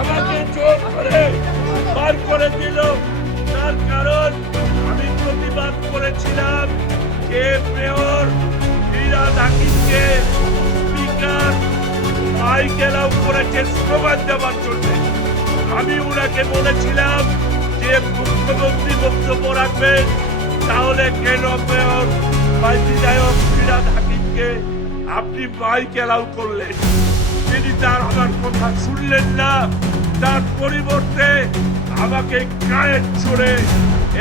আমাকে জোর করে বার করে দিল। তার কারণ আমি প্রতিবাদ করেছিলাম কে মেয়র হীরা দাকিনকে স্পিকার মাইকেল করেছে স্লোগান দেওয়ার জন্য। আমি ওনাকে বলেছিলাম যে মুখ্যমন্ত্রী বক্তব্য রাখবে তাহলে কেন মেয়র বা বিধায়ক ফিরাদ হাকিমকে আপনি মাইক অ্যালাউ করলেন? তিনি তা কথা শুনলেন না তার পরিবর্তে আমাকে গায়ের ছড়ে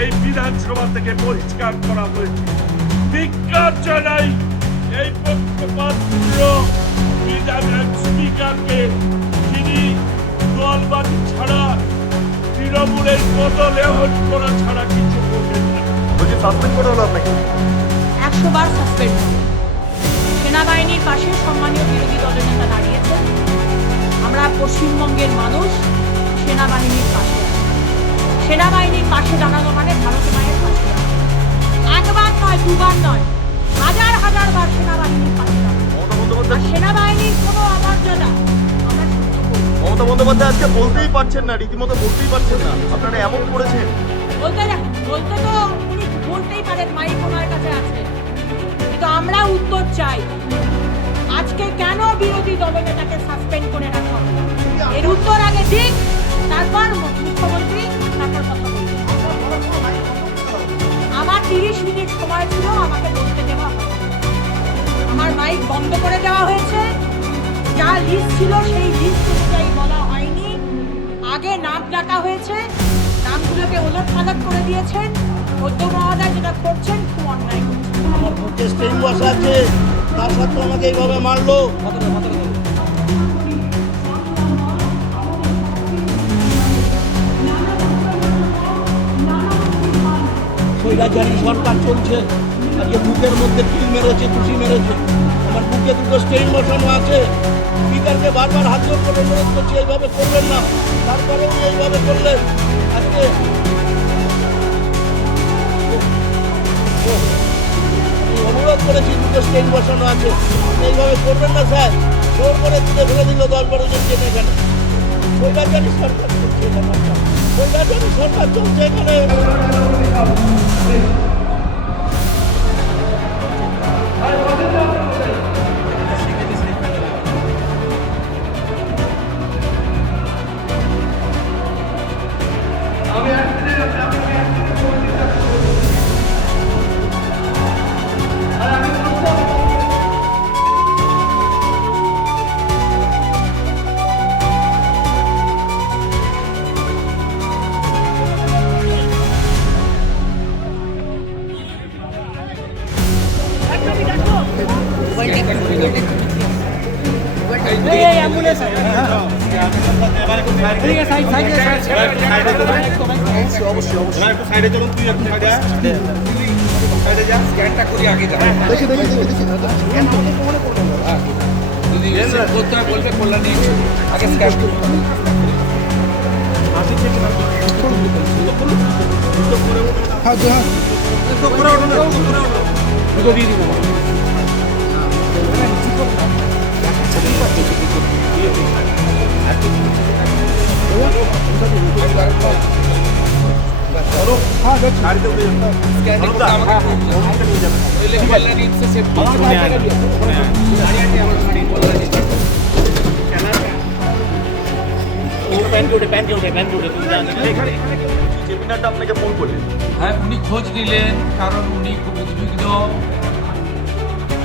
এই বিধানসভা থেকে বহিষ্কার করা হয়েছে। ধিক্কার জানাই এই পক্ষপাতপূর্ণ বিধায়ক স্পিকারকে তিনি দলবাদী ছাড়া তৃণমূলের বদলে করা ছাড়া কিছু করবেন না। বলছি সাসপেন্ড করা হলো আপনাকে? একশো বার সাসপেন্ড সেনাবাহিনীর পাশে সম্মানীয় বিরোধী দলের নেতা দাঁড়িয়েছেন আমরা পশ্চিমবঙ্গের মানুষ সেনাবাহিনীর পাশে সেনাবাহিনীর পাশে দাঁড়ানো মানে ভারত মায়ের পাশে একবার নয় দুবার নয় হাজার হাজার বার সেনাবাহিনীর পাশে দাঁড়ানো। সেনাবাহিনীর কোনো অমর্যাদা না। মমতা বন্দ্যোপাধ্যায় আজকে বলতেই পারছেন না রীতিমতো বলতেই পারছেন না। আপনারা এমন করেছেন। বলতে দেখ বলতে তো উনি বলতেই পারেন মাইক ওনার কাছে আছে। কিন্তু আমরা উত্তর চাই। আজকে কেন বিরোধী দলনেতাকে সাসপেন্ড করে রাখা এর উত্তর আগে দিক তারপর মুখ্যমন্ত্রী তারপর কথা আমার তিরিশ মিনিট সময় ছিল, আমাকে বলতে দেওয়া হয় আমার মাইক বন্ধ করে দেওয়া হয়েছে। যা লিস্ট ছিল, সেই লিস্ট অনুযায়ী বলা হয়নি। আগে নাম ডাকা হয়েছে, নামগুলোকে ওলট পালট করে দিয়েছেন। সদ্য মহোদয় যেটা করছেন, খুব অন্যায় করছেন। তার আমাকে এইভাবে মারলো। স্বৈরাচারী সরকার চলছে। আজকে বুকের মধ্যে কিল মেরেছে, খুশি মেরেছে। আমার বুকে দুটো স্টেইন বসানো আছে। স্পিকারকে বারবার হাত জোর করে অনুরোধ করছি, এইভাবে করবেন না। তারপরেও এইভাবে করলেন আজকে স্টেন বসানো আছে। এইভাবে করবেন না, স্যার। জোর করে তুলে ফেলে দিল দশ বারো জন জেনে এখানে। স্বৈরাচারী সরকার চলছে এখানে সরকার চলছে এখানে। যদি রিসিভ করতে হয় বলবে কল্যাণী আগে স্ক্যান করুন স্ক্যান করতে আপনাকে ফোন করলেন হ্যাঁ উনি খোঁজ নিলেন কারণ উনি খুব উদ্বিগ্ন।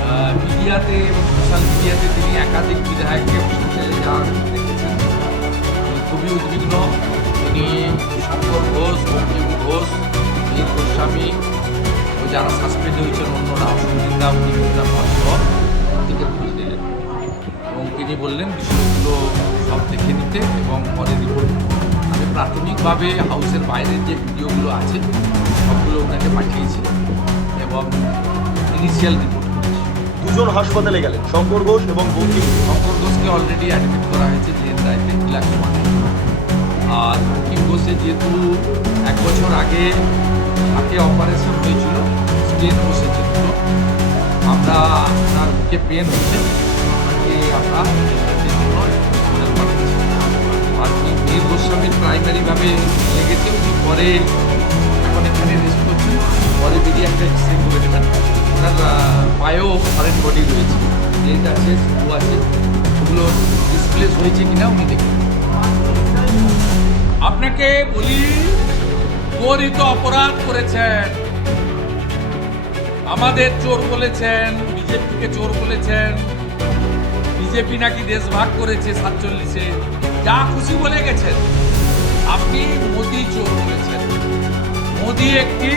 আহ, মিডিয়াতে এবং সোশ্যাল মিডিয়াতে তিনি একাধিক বিধায়ককে বীর গোস্বামী ও যারা সাসপেন্ড হয়েছেন অন্যরা অসুবিধা উদ্বিগ্নতা ভদ্র থেকে খোঁজ নিলেন এবং তিনি বললেন বিষয়গুলো সব দেখে নিতে এবং পরে রিপোর্ট আমি প্রাথমিকভাবে হাউসের বাইরের যে ভিডিওগুলো আছে সবগুলো ওনাকে পাঠিয়েছি এবং ইনিশিয়াল রিপোর্ট করেছি। দুজন হাসপাতালে গেলেন শঙ্কর ঘোষ এবং বঙ্কিম শঙ্কর ঘোষকে অলরেডি অ্যাডমিট করা হয়েছে জেন রাইতে ক্লাস ওয়ানে আর বঙ্কিম ঘোষে যেহেতু এক বছর আগে হাতে অপারেশন হয়েছিল স্টেন বসেছিল। আমরা আপনার বুকে পেন হচ্ছে আর উনি বীর গোস্বামীর প্রাইমারিভাবে লেগেছে, উনি পরে এখন এখানে রেস্ট করছেন, পরে যদি একটা পায়েও ফরেন বডি রয়েছে ডেট আছে স্ক্রু আছে ওগুলো ডিসপ্লেস হয়েছে কিনা উনি দেখে আপনাকে বলি গরিত অপরাধ করেছেন। আমাদের চোর বলেছেন, বিজেপিকে চোর বলেছেন। বিজেপি নাকি দেশ ভাগ করেছে সাতচল্লিশে। যা খুশি বলে গেছেন। আপনি মোদি চোর বলেছেন। মোদি একটি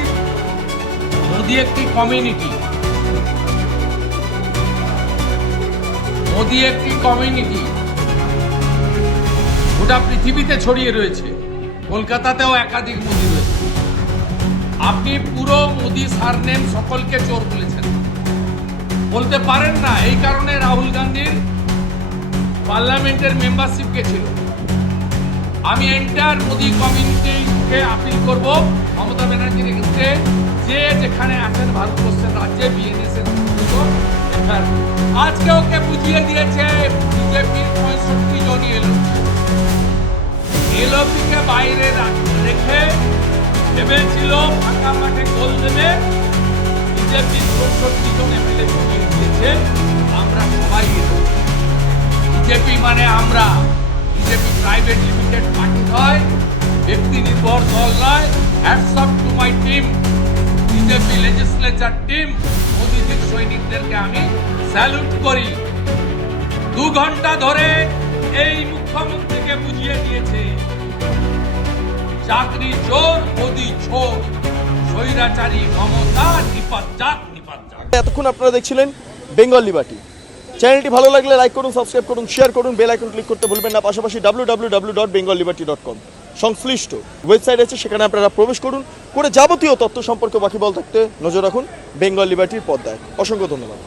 মোদি একটি কমিউনিটি মোদি একটি কমিউনিটি গোটা পৃথিবীতে ছড়িয়ে রয়েছে। কলকাতাতেও একাধিক মোদি মোদি সারনেম সকলকে চোর বলেছেন। বলতে পারেন না, এই কারণে রাহুল গান্ধীর পার্লামেন্টের মেম্বারশিপ গেছিল আমি এন্টার মোদি কমিউনিটিকে আপিল করব, মমতা ব্যানার্জির এগেন্স্টে যে যেখানে আছেন ভারতবর্ষের রাজ্যে বিএনএসের আজকে ওকে বুঝিয়ে দিয়েছে, বিজেপির পঁয়ষট্টি জন এলো এলওপিকে বাইরে রেখে ভেবেছিল ফাঁকা মাঠে গোল দেবে। বিজেপির চৌষট্টি জন এমএলএ বুঝিয়ে দিয়েছে। আমরা সবাই বিজেপি মানে আমরা। বিজেপি প্রাইভেট লিমিটেড পার্টি নয় ব্যক্তি নির্ভর দল নয়। Hats off to my team BJP legislature team মোদীজির সৈনিকদেরকে আমি স্যালুট করি। দু ঘণ্টা ধরে এই মুখ্যমন্ত্রীকে বুঝিয়ে দিয়েছে। চাকরি চোর, মোদি চোর। স্বৈরাচারী মমতা নিপাত যাক নিপাত যাক এতক্ষণ আপনারা দেখছিলেন বেঙ্গল লিবার্টি। চ্যানেলটি ভালো লাগলে লাইক করুন, সাবস্ক্রাইব করুন, শেয়ার করুন, বেল আইকন ক্লিক করতে ভুলবেন না। পাশাপাশি W W W dot Bengal liberty dot com সংশ্লিষ্ট ওয়েবসাইট আছে, সেখানে আপনারা প্রবেশ করুন, করে যাবতীয় তথ্য সম্পর্কে বাকি বল থাকতে নজর রাখুন বেঙ্গল লিবার্টির পর্দায়। অসংখ্য ধন্যবাদ।